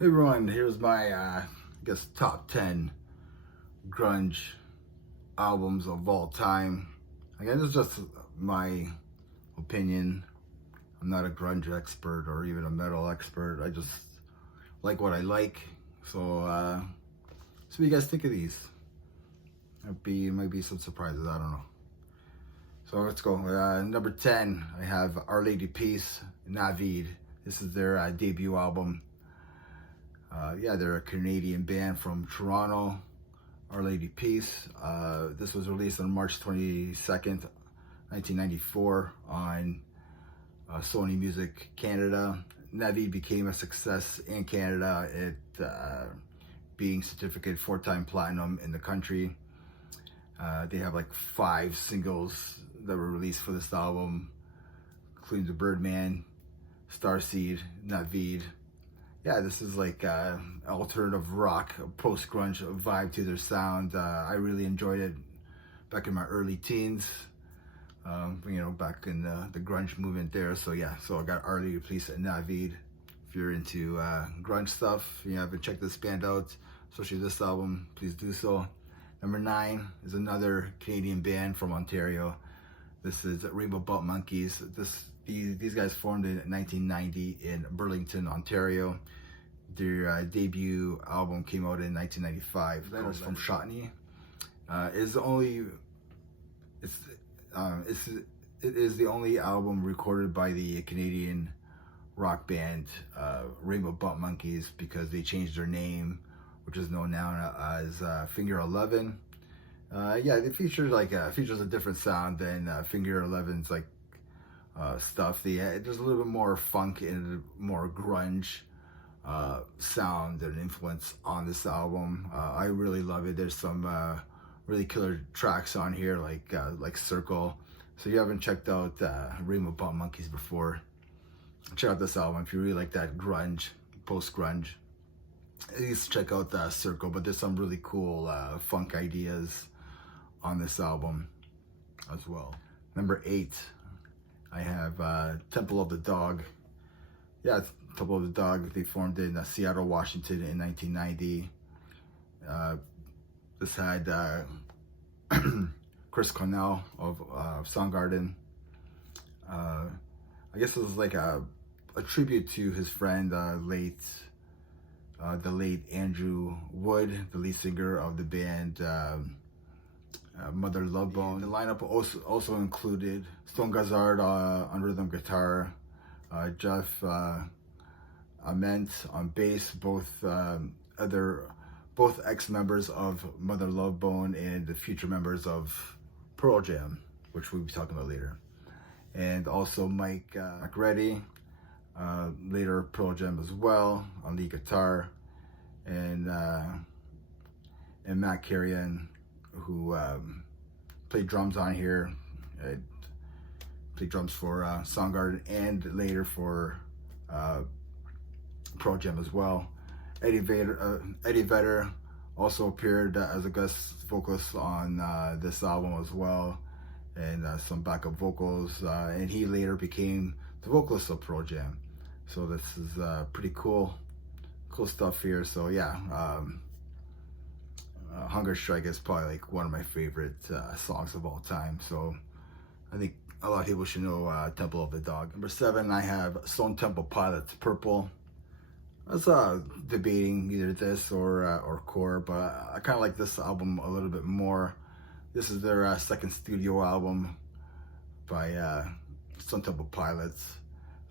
Hey everyone, here's my top 10 grunge albums of all time. Again, this is just my opinion. I'm not a grunge expert or even a metal expert. I just like what I like. So, so what do you guys think of these? Might be some surprises, I don't know. So let's go. Number 10, I have Our Lady Peace, Navid. This is their debut album. Yeah, they're a Canadian band from Toronto, Our Lady Peace. This was released on March 22nd, 1994 on Sony Music Canada. Navid became a success in Canada, it being certificate 4-time platinum in the country. They have like 5 singles that were released for this album, including The Birdman, Starseed, Navid. Yeah, this is like alternative rock, post-grunge vibe to their sound. I really enjoyed it back in my early teens, back in the grunge movement there. So yeah, so I got Our Lady Peace and Navid. If you're into grunge stuff, you haven't checked this band out, especially this album, please do so. Number 9 is another Canadian band from Ontario. This is Rainbow Butt Monkeys. These guys formed in 1990 in Burlington, Ontario. Their debut album came out in 1995. That was from Shotney. It is the only album recorded by the Canadian rock band Rainbow Butt Monkeys, because they changed their name, which is known now as Finger 11. Yeah, it features a different sound than Finger 11's like stuff. There's a little bit more funk and more grunge sound and influence on this album. I really love it. There's some really killer tracks on here, like Circle. So if you haven't checked out Rainbow Butt Monkeys before, check out this album. If you really like that grunge, post-grunge, at least check out Circle. But there's some really cool funk ideas on this album as well. Number 8, I have Temple of the Dog. Yeah, Temple of the Dog. They formed in Seattle, Washington in 1990. This had Chris Cornell of Soundgarden. I guess it was like a tribute to his friend, the late Andrew Wood, the lead singer of the band Mother Love Bone. The lineup also included Stone Gossard on rhythm guitar, Jeff Ament on bass, both ex-members of Mother Love Bone and the future members of Projam, which we'll be talking about later, and also Mike McReady, later Projam as well, on lead guitar, and Matt Carrion, who played drums on here. Played drums for Soundgarden and later for Projam as well. Eddie Vedder also appeared as a guest vocalist on this album as well, and some backup vocals. And he later became the vocalist of Projam. So this is pretty cool stuff here. So yeah. Hunger Strike is probably like one of my favorite songs of all time. So I think a lot of people should know Temple of the Dog. Number 7, I have Stone Temple Pilots, Purple. I was debating either this or Core, but I kind of like this album a little bit more. This is their second studio album by Stone Temple Pilots.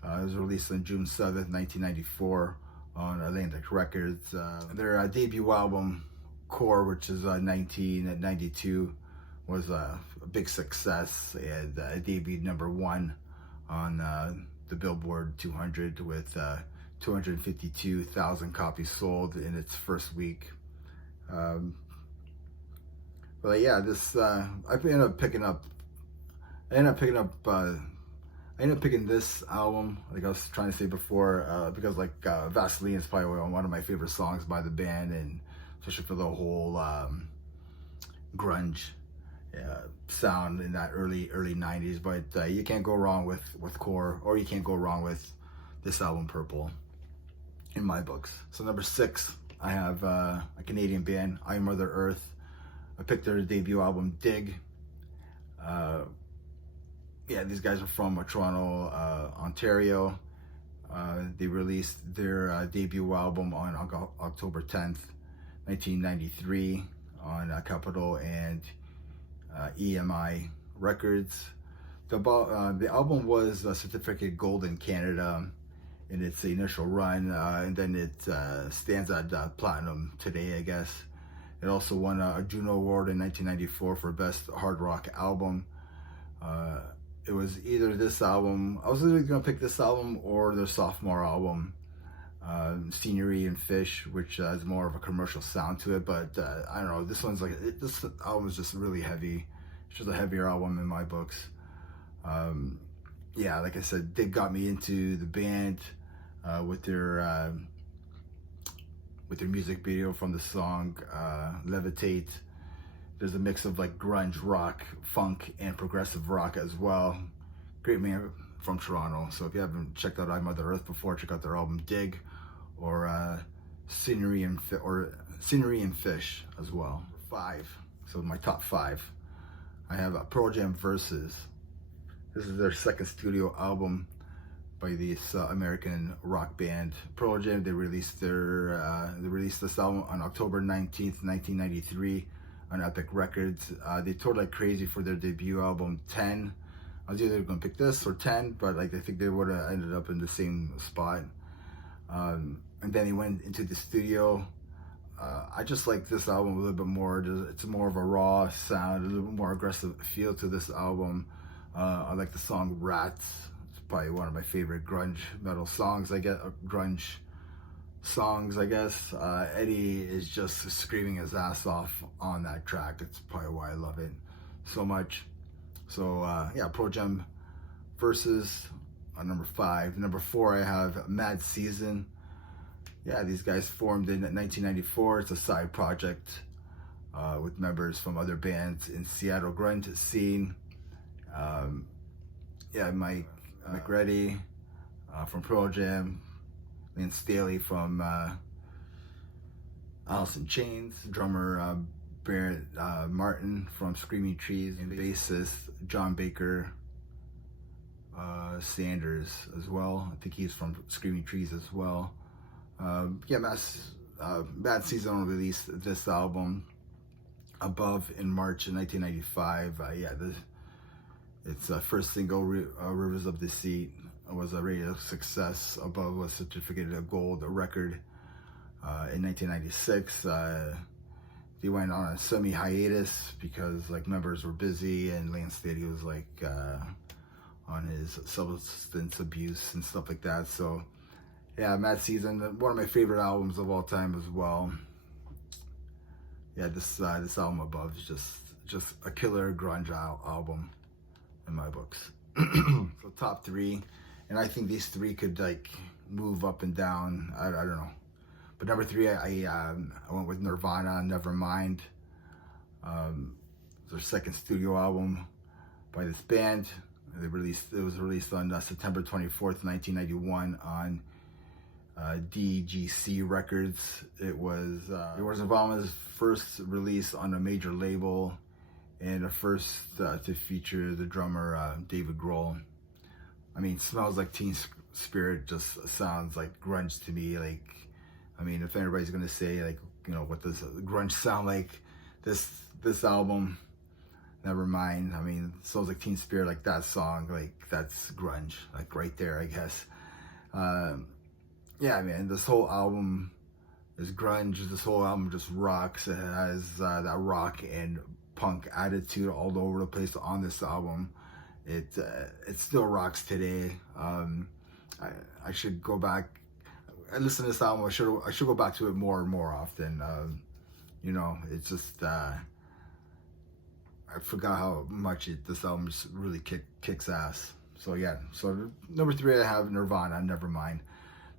It was released on June 7th, 1994 on Atlantic Records. Their debut album, Core, which is 1992, was a big success, and it debuted number 1 on the Billboard 200 with 252,000 copies sold in its first week. But yeah, this I ended up picking this album, like I was trying to say before, because like Vaseline is probably one of my favorite songs by the band, and especially for the whole grunge sound in that early 90s. But you can't go wrong with Core, or you can't go wrong with this album, Purple. in my books. So number 6, I have a Canadian band, I Mother Earth. I picked their debut album, Dig. Yeah, these guys are from Toronto, Ontario. They released their debut album on October 10th, 1993 on Capitol and EMI Records. The album was certificate gold in Canada in its initial run, and then it stands at platinum today, I guess. It also won a Juno Award in 1994 for Best Hard Rock Album. It was either this album, I was either going to pick this album or their sophomore album, Scenery and Fish, which has more of a commercial sound to it, but I don't know, this album is just really heavy. It's just a heavier album in my books. Yeah, like I said, they got me into the band with their music video from the song Levitate. There's a mix of like grunge rock, funk, and progressive rock as well. Great man from Toronto. So if you haven't checked out I Mother Earth before, check out their album Dig, or Scenery and Fish as well. 5. So my top 5. I have Projam Versus. This is their second studio album by this American rock band, Projam. They released this album on October 19th, 1993 on Epic Records. They toured like crazy for their debut album, 10. I was either going to pick this or 10, but like I think they would have ended up in the same spot. And then they went into the studio. I just like this album a little bit more. It's more of a raw sound, a little bit more aggressive feel to this album. I like the song Rats. It's probably one of my favorite grunge metal songs. Grunge songs, I guess. Eddie is just screaming his ass off on that track. It's probably why I love it so much. So yeah, Projam Versus on number 5. Number 4, I have Mad Season. Yeah, these guys formed in 1994. It's a side project with members from other bands in Seattle grunge scene. Yeah, Mike Reddy from Projam, Lynn Staley from Alice in Chains, drummer Barrett Martin from Screaming Trees, and bassist John Baker Sanders as well. I think he's from Screaming Trees as well. Yeah, Mad Season released this album, Above, in March of 1995. Yeah, its first single, Rivers of Deceit, was a radio success. Above was certificated a gold record in 1996. They went on a semi-hiatus because like members were busy and Lane Staley was like on his substance abuse and stuff like that. So yeah, Mad Season, one of my favorite albums of all time as well. Yeah, this album Above is just a killer grunge album in my books. So top 3, and I think these 3 could like move up and down. I don't know, but number 3, I went with Nirvana, Nevermind. Their second studio album by this band. It was released on September 24th, 1991 on DGC Records. It was Nirvana's first release on a major label, and the first to feature the drummer David Grohl. I mean, Smells Like Teen Spirit just sounds like grunge to me. Like, I mean, if anybody's gonna say like, you know, what does grunge sound like, this album, Nevermind. I mean, Smells Like Teen Spirit, like that song, like that's grunge, like right there, I guess. Yeah, man, this whole album is grunge. This whole album just rocks. It has that rock and punk attitude all over the place on this album. It still rocks today. I should go back and listen to this album. I should go back to it more and more often. You know, it's just I forgot how much this album just really kicks ass. So yeah, so number 3, I have Nirvana, Nevermind.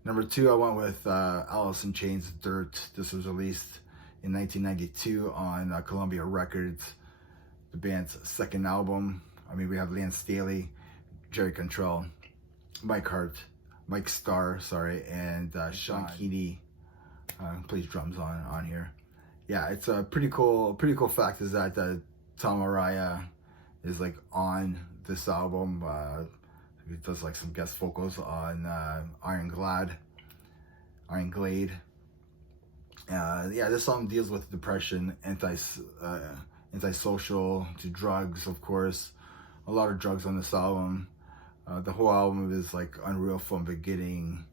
Number 2, I went with Alice in Chains, Dirt. This was released in 1992 on Columbia Records, the band's second album. I mean, we have Lance Staley, Jerry Cantrell, Mike Hart Mike Starr, sorry, and Sean Keeney plays drums on here. Yeah, it's a pretty cool fact is that Tom Araya is like on this album. He does like some guest vocals on Iron Glade. Yeah, this song deals with depression, antisocial, to drugs, of course. A lot of drugs on this album. The whole album is like unreal from beginning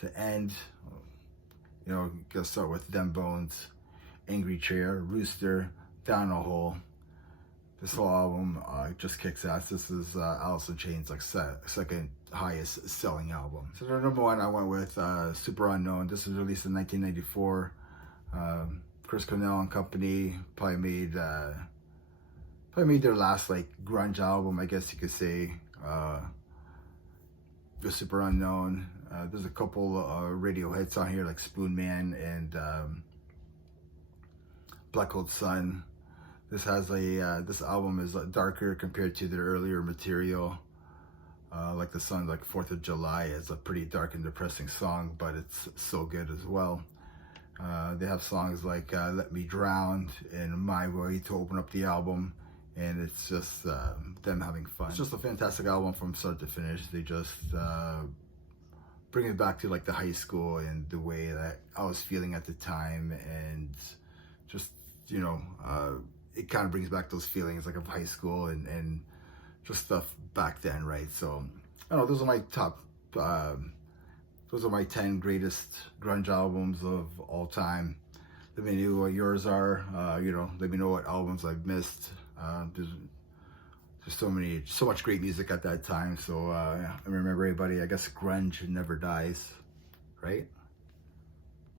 to end. You know, gonna start with Them Bones, Angry Chair, Rooster, Down a Hole. This whole album just kicks ass. This is Alice in Chains' like second highest selling album. So the number one I went with Super Unknown. This was released in 1994. Chris Cornell and company probably made their last like grunge album, I guess you could say. The Super Unknown. There's a couple radio hits on here like Spoon Man and Black Hole Sun. This has this album is darker compared to their earlier material. Like the song like 4th of July is a pretty dark and depressing song, but it's so good as well. They have songs like Let Me Drown and My Way to open up the album, and it's just them having fun. It's just a fantastic album from start to finish. They just bring it back to like the high school and the way that I was feeling at the time, and just, you know, it kind of brings back those feelings like of high school and just stuff back then, right? So I don't know, those are my top those are my 10 greatest grunge albums of all time. Let me know what yours are. You know, let me know what albums I've missed. There's so much great music at that time. So yeah, and remember, everybody, I guess grunge never dies, right?